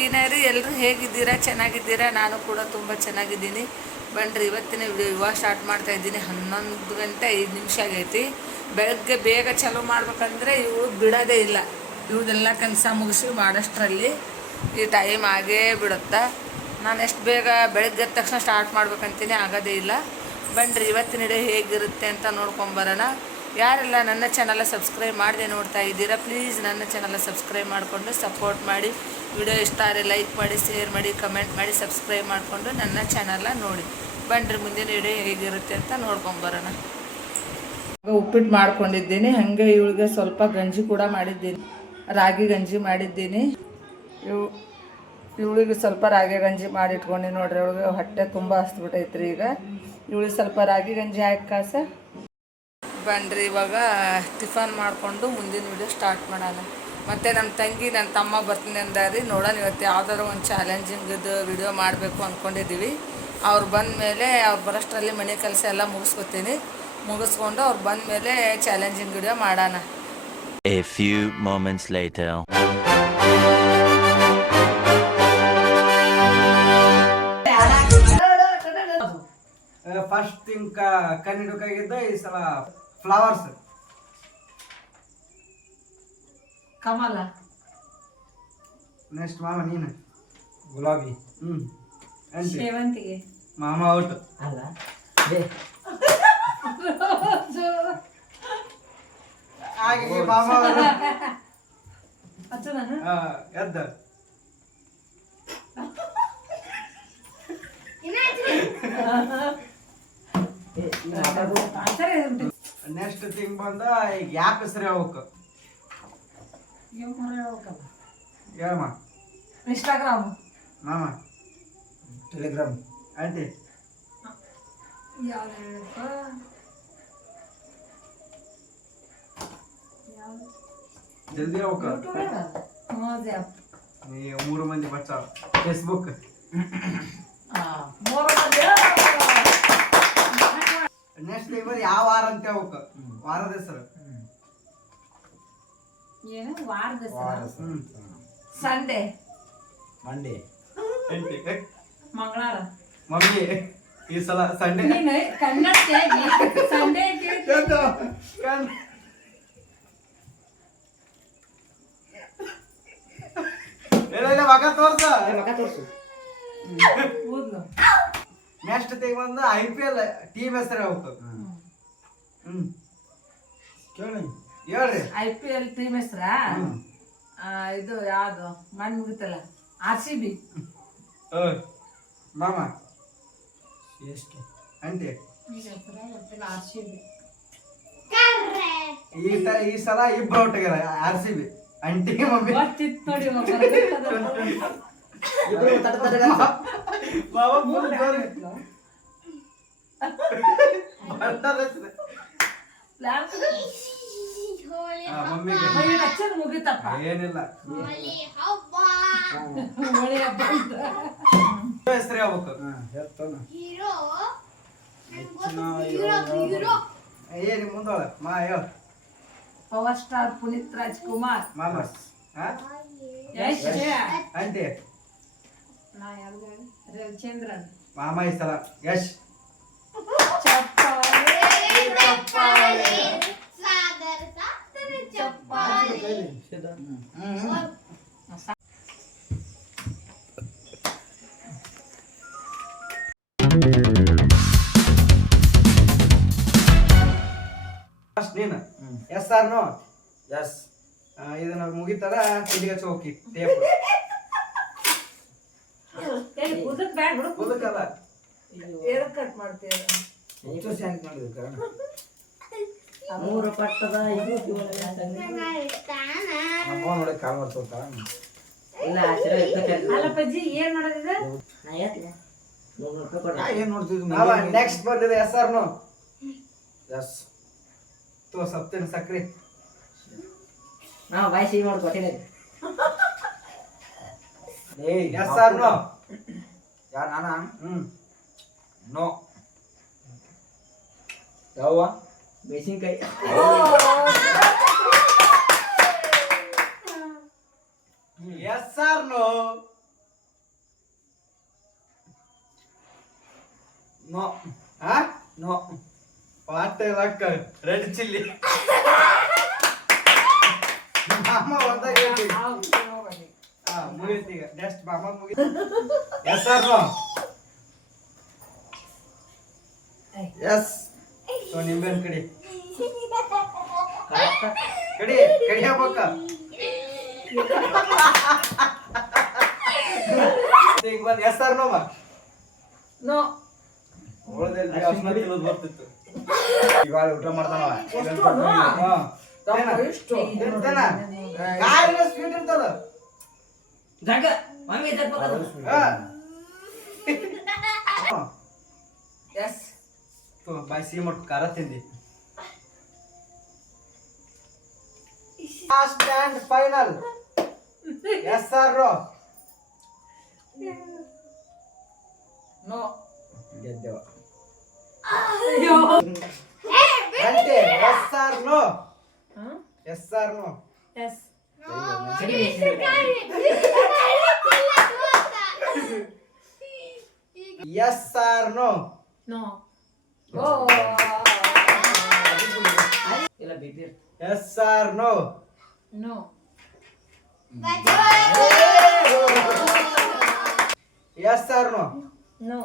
ವೀನರಿ ಎಲ್ಲರೂ ಹೇಗಿದ್ದೀರಾ? ಚೆನ್ನಾಗಿದ್ದೀರಾ? ನಾನು ಕೂಡ ತುಂಬ ಚೆನ್ನಾಗಿದ್ದೀನಿ. ಬನ್ನಿರಿ, ಇವತ್ತಿನ ವಿಡಿಯೋ ಇವಾಗ ಸ್ಟಾರ್ಟ್ ಮಾಡ್ತಾ ಇದ್ದೀನಿ. 11 ಗಂಟೆ 5 ನಿಮಿಷ ಆಗೈತಿ. ಬೆಳಗ್ಗೆ ಬೇಗ ಚಾಲೂ ಮಾಡ್ಬೇಕಂದ್ರೆ ಇವು ಬಿಡೋದೇ ಇಲ್ಲ. ಇವ್ದೆಲ್ಲ ಕೆಲಸ ಮುಗಿಸಿ ಮಾಡೋಷ್ಟರಲ್ಲಿ ಈ ಟೈಮ್ ಆಗೇ ಬಿಡುತ್ತಾ. ನಾನು ಎಷ್ಟು ಬೇಗ ಬೆಳಗ್ಗೆ ಎದ್ದ ತಕ್ಷಣ ಸ್ಟಾರ್ಟ್ ಮಾಡ್ಬೇಕಂತೀನಿ, ಆಗೋದೇ ಇಲ್ಲ. ಬನ್ನಿರಿ, ಇವತ್ತಿನ ವಿಡಿಯೋ ಹೇಗಿರುತ್ತೆ ಅಂತ ನೋಡ್ಕೊಂಬರೋಣ. ಯಾರೆಲ್ಲ ನನ್ನ ಚಾನಲ್ ಸಬ್ಸ್ಕ್ರೈಬ್ ಮಾಡದೆ ನೋಡ್ತಾ ಇದ್ದೀರಾ, ಪ್ಲೀಸ್ ನನ್ನ ಚಾನಲ್ ಸಬ್ಸ್ಕ್ರೈಬ್ ಮಾಡಿಕೊಂಡು ಸಪೋರ್ಟ್ ಮಾಡಿ. ವಿಡಿಯೋ ಇಷ್ಟ ಆದರೆ ಲೈಕ್ ಮಾಡಿ, ಶೇರ್ ಮಾಡಿ, ಕಮೆಂಟ್ ಮಾಡಿ, ಸಬ್ಸ್ಕ್ರೈಬ್ ಮಾಡಿಕೊಂಡು ನನ್ನ ಚಾನಲ್ ನೋಡಿ. ಬನ್ನಿರಿ, ಮುಂದಿನ ವಿಡಿಯೋ ಹೇಗಿರುತ್ತೆ ಅಂತ ನೋಡ್ಕೊಂಬರೋಣ. ಉಪ್ಪಿಟ್ಟು ಮಾಡ್ಕೊಂಡಿದ್ದೀನಿ, ಹಾಗೆ ಇವಳಿಗೆ ಸ್ವಲ್ಪ ಗಂಜಿ ಕೂಡ ಮಾಡಿದ್ದೀನಿ. ರಾಗಿ ಗಂಜಿ ಮಾಡಿದ್ದೀನಿ. ಇವಳಿಗೆ ಸ್ವಲ್ಪ ರಾಗಿ ಗಂಜಿ ಮಾಡಿಟ್ಕೊಂಡು ನೋಡ್ರಿ. ಇವಳಿಗೆ ಹೊಟ್ಟೆ ತುಂಬ ಹಸ್ಬಿಟ್ಟೈತ್ರಿ. ಈಗ ಇವಳಿಗೆ ಸ್ವಲ್ಪ ರಾಗಿ ಗಂಜಿ ಹಾಕಿ ಕಾಸ. ಬನ್ನಿರಿ, ಇವಾಗ ಟಿಫನ್ ಮಾಡಿಕೊಂಡು ಮುಂದಿನ ವಿಡಿಯೋ ಸ್ಟಾರ್ಟ್ ಮಾಡೋಣ. ಮತ್ತು ನಮ್ಮ ತಂಗಿ ನನ್ನ ತಮ್ಮ ಬರ್ತೀನಿ ಅಂದಾರಿ. ನೋಡೋಣ, ಇವತ್ತು ಯಾವ್ದಾದ್ರು ಒಂದು ಚಾಲೆಂಜಿಂಗದು ವಿಡಿಯೋ ಮಾಡಬೇಕು ಅಂದ್ಕೊಂಡಿದ್ದೀವಿ. ಅವ್ರು ಬಂದ ಮೇಲೆ, ಅವ್ರು ಬರೋಷ್ಟರಲ್ಲಿ ಮನೆ ಕೆಲಸ ಎಲ್ಲ ಮುಗಿಸ್ಕೊಂಡು ಅವ್ರು ಬಂದ ಮೇಲೆ ಚಾಲೆಂಜಿಂಗ್ ವಿಡಿಯೋ ಮಾಡೋಣ. A few moments later. First thing ಕಣ್ಣಿಡಕಾಗಿದ್ದ ಈ ಸಲ ಫ್ಲವರ್ಸ್. ಕಮಲ. ನೆಕ್ಸ್ಟ್ ಮಾಮ ನೀನು ಗುಲಾಬಿ. ಸೇವಂತಿಗೆ. ಮಾಮ ಔಟ್ ಅಲ್ಲ ಹಾಗೆ ಮಾಮ ಎದ್ದ ನೆಕ್ಸ್ಟ್ ಥಿಂಗ್ ಬಂದ ಈಗ ಯಾಪ್ ಹೆಸರು ಹೇಳ್ಬೇಕು. ಹೇಳಮ್ಮ. ಇನ್ಸ್ಟಾಗ್ರಾಮ್. ಮಾಮ ಟೆಲಿಗ್ರಾಮ್. ಆಂಟಿ ಜಲ್ದಿ ಹೇಳ್ಬೇಕು. ನೀವು 3 ಮಂದಿ ಬಚ್ಚ. ಫೇಸ್ಬುಕ್. ನೆಕ್ಸ್ಟ್ ಟೈಮ್ ಯಾವ ವಾರ ಅಂತ ಹೇಳ್ಬೇಕು. ವಾರದ ಹೆಸರು ಏನು? ವಾರದ ಹೆಸರು ಸಂಡೇ, ಮಂಡೇ, ಮಂಗಳವಾರ. ಮಮ್ಮಿ ಈ ಸಲ ಸಂಡೇ. ಕನ್ನಡಕ್ಕೆ ಸಂಡೇ ಮಗ ತೋರ್ಸ. ತೋರ್ಸು. ನೆಕ್ಸ್ಟ್ ಟೈಮ್ ಬಂದು IPL ಟೀಮ್ ಹೆಸರು ಹೇಳ್ಬೇಕು. ಕೇಳಿ ಹೇಳ್ರಿ. IPL ಟೀಮ್ ಹೆಸರಾ? ಇದು ಯಾವ್ದು ಮಣ್ಣು ಮುಗಿತಲ್ಲ, RCB. ಮಾಮ ಎಷ್ಟು ಅಂತೆ RCB. ಈ ಸಲ ಇಬ್ರು ಒಟ್ಟಿಗೆ RCB. ಅಂಟಿ ಮಮ್ಮಿ ನೋಡಿ. ಮುಗಿತಪ್ಪ, ಏನಿಲ್ಲ. ಹೆಸರು ಹೇಳ್ಬೇಕು. ಏನಿ ಮುಂದೋಳ ಮಾ ಹೇಳ. Power star Puneeth Rajkumar. ಮಾಮ ಯಶ್. ಅಂತೆ ರವಿಚಂದ್ರನ್. ಮಾಮ ಈ ಸಲ ಯಶ್. ಫಸ್ಟ್ ನೀನು ಎಸ್ ಆರ್ ನೋ? ಎಸ್. ಇದನ್ನ ಮುಗಿತದ ಇಲ್ಲಿಗೆ ಚೌಕಿ ಟೇಪ್. ಕುದಕಲ್ಲ ಕಟ್ ಮಾಡ್ತೀರ. ಮೂರು ಪಟ್ಟದ ನೋಡಿ ಕಾಲ್ ಮಾಡ್ತೋತ. ಇಲ್ಲ ಅಲ್ಲಪ್ಪಜ್ಜಿ ಏನ್ ಮಾಡೋದಿದೆ? ಏನ್ ನೋಡ್ತಿದ್ವಿ. ನೆಕ್ಸ್ಟ್ ಬಂದಿದೆ ಎಸ್ ಆರ್ ನೋ? ಎಸ್. ತೋ ಸಪ್ತೇನ ಸಕ್ರಿ. ನಾ ಬಾಯ್ ಸಿಹಿ ಮಾಡ್ಕೊಟ್ಟಿನಿ. S or no? ಯಾರು ನಾನ? ನೋ. ಯಾವ ಮೆಣಸಿನ್ಕಾಯಿ. Yes or no? ನೋ ಹಾ ನೋ ಪಾಟೆ ಲಕ್ಕ ರೆಡ್ ಚಿಲ್ಲಿ ಮಾಮ ಒಂದಾಗ ಹೇಳ್ತೀವಿ ಹಾ ಮುಗಿತು ಈಗ ನೆಕ್ಸ್ಟ್ ಮಾಮ ಮುಗಿತು yes sir no yes so ನಿಂಬೆನ್ ಕಡಿ ಕಡಿ ಕಡಿ ಹಾಕ ಈಗ ಬಂದು ಎಸ್ ಸರ್ ನೋ ಮಾ ನೋ ಉಳ್ದಲ್ಲಿ ಅರ್ಶಿನ ತಿನ್ನೋದು ಬರ್ತಿತ್ತು ಇವಾಗ ಊಟ ಮಾಡ್ತಾನವ ಕಾಯಿಲೆ ಸ್ವೀಟ್ ಇರ್ತದ ಜಾಗ ಮಮ್ಮಿ ತಪ್ಪದು ಎಸ್ ಬಾಯ್ ಸಿಹಿ ಮಾಡ್ಕೊ ಖಾರ ತಿಂದಿ last and final yes or no ಗೆದ್ದೆವ ಗಂಟೆ yes or no yes or no yes yes or no no ಇಲ್ಲ BP yes or no no yes or no no